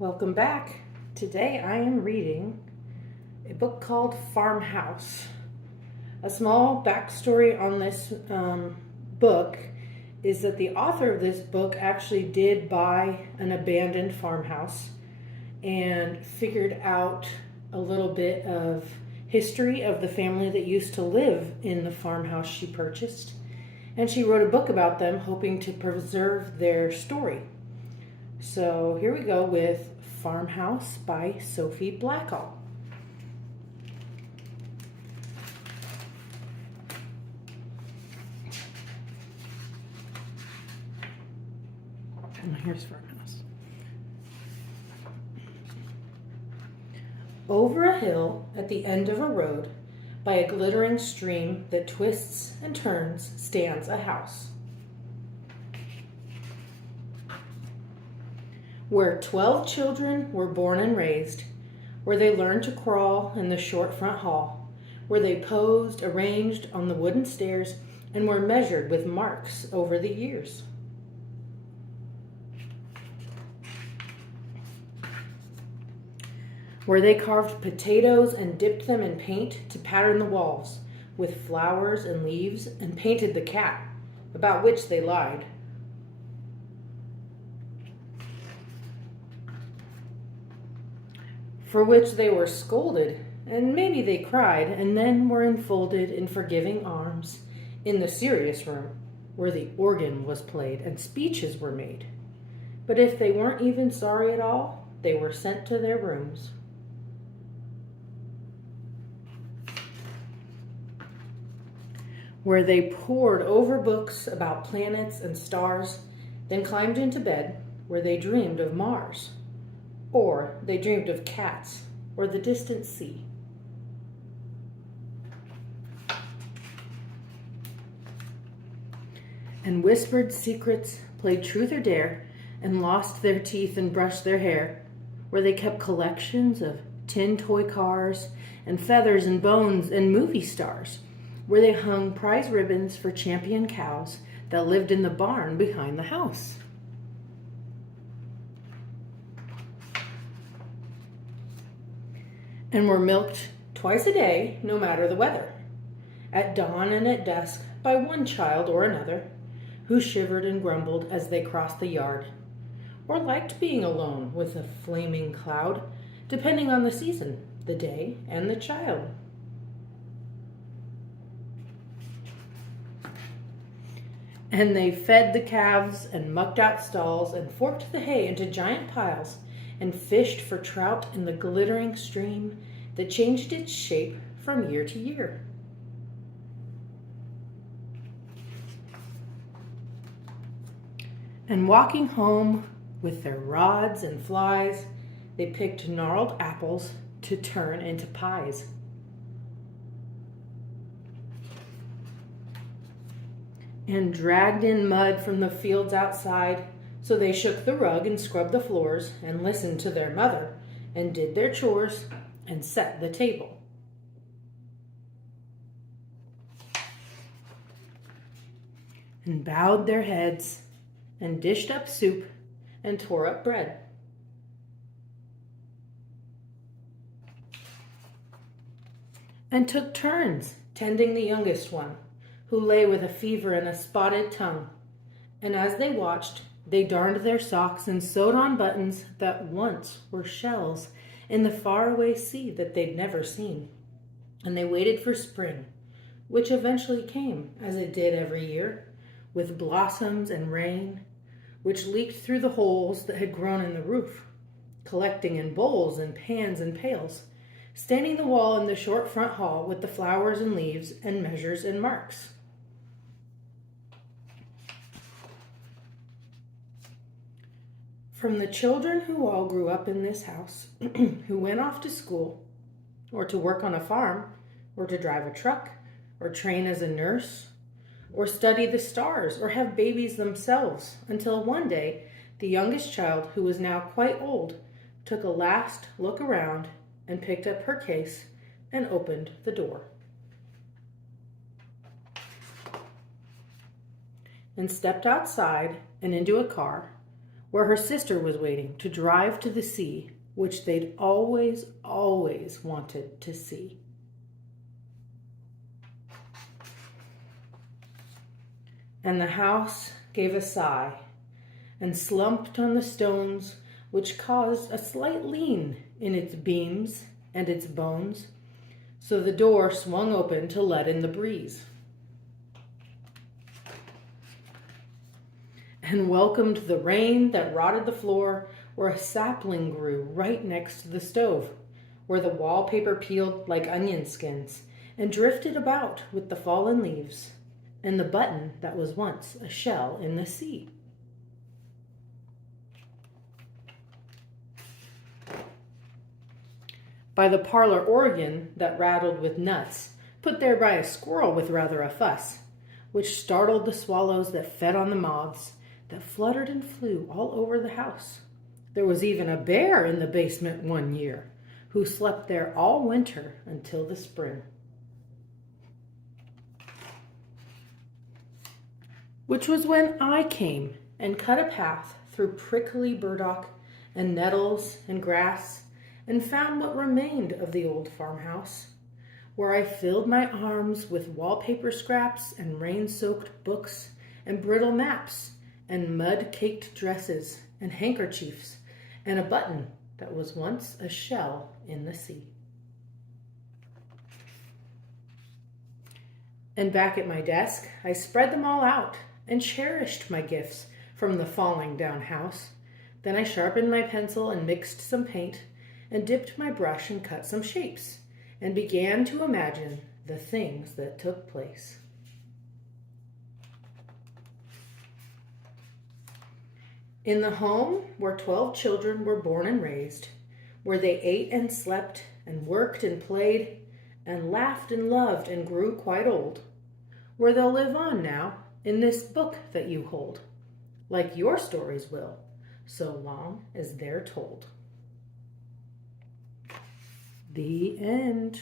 Welcome back. Today I am reading a book called Farmhouse. A small backstory on this book is that the author of this book actually did buy an abandoned farmhouse and figured out a little bit of history of the family that used to live in the farmhouse she purchased. And she wrote a book about them, hoping to preserve their story. So here we go with Farmhouse by Sophie Blackall. And here's Farmhouse. Over a hill at the end of a road, by a glittering stream that twists and turns, stands a house, where 12 children were born and raised, where they learned to crawl in the short front hall, where they posed arranged on the wooden stairs and were measured with marks over the years. Where they carved potatoes and dipped them in paint to pattern the walls with flowers and leaves and painted the cat, about which they lied. For which they were scolded, and maybe they cried, and then were enfolded in forgiving arms in the serious room, where the organ was played and speeches were made. But if they weren't even sorry at all, they were sent to their rooms. Where they pored over books about planets and stars, then climbed into bed, where they dreamed of Mars. Or they dreamed of cats or the distant sea. And whispered secrets, played truth or dare, and lost their teeth and brushed their hair, where they kept collections of tin toy cars and feathers and bones and movie stars, where they hung prize ribbons for champion cows that lived in the barn behind the house. And were milked twice a day, no matter the weather, at dawn and at dusk by one child or another, who shivered and grumbled as they crossed the yard, or liked being alone with a flaming cloud, depending on the season, the day, and the child. And they fed the calves and mucked out stalls and forked the hay into giant piles and fished for trout in the glittering stream that changed its shape from year to year. And walking home with their rods and flies, they picked gnarled apples to turn into pies. And dragged in mud from the fields outside, so they shook the rug and scrubbed the floors and listened to their mother and did their chores and set the table. And bowed their heads and dished up soup and tore up bread. And took turns tending the youngest one, who lay with a fever and a spotted tongue. And as they watched, they darned their socks and sewed on buttons that once were shells in the faraway sea that they'd never seen. And they waited for spring, which eventually came, as it did every year, with blossoms and rain, which leaked through the holes that had grown in the roof, collecting in bowls and pans and pails, staining the wall in the short front hall with the flowers and leaves and measures and marks. From the children who all grew up in this house, who went off to school, or to work on a farm, or to drive a truck, or train as a nurse, or study the stars, or have babies themselves, until one day, the youngest child, who was now quite old, took a last look around and picked up her case and opened the door. And stepped outside and into a car where her sister was waiting to drive to the sea, which they'd always, always wanted to see. And the house gave a sigh and slumped on the stones, which caused a slight lean in its beams and its bones, so the door swung open to let in the breeze, and welcomed the rain that rotted the floor where a sapling grew right next to the stove, where the wallpaper peeled like onion skins and drifted about with the fallen leaves, and the button that was once a shell in the sea. By the parlor organ that rattled with nuts, put there by a squirrel with rather a fuss, which startled the swallows that fed on the moths that fluttered and flew all over the house. There was even a bear in the basement one year, who slept there all winter until the spring, which was when I came and cut a path through prickly burdock and nettles and grass, and found what remained of the old farmhouse, where I filled my arms with wallpaper scraps and rain-soaked books and brittle maps and mud-caked dresses and handkerchiefs and a button that was once a shell in the sea. And back at my desk, I spread them all out and cherished my gifts from the falling down house. Then I sharpened my pencil and mixed some paint and dipped my brush and cut some shapes, and began to imagine the things that took place. In the home where 12 children were born and raised, where they ate and slept and worked and played and laughed and loved and grew quite old, where they'll live on now in this book that you hold, like your stories will, so long as they're told. The end.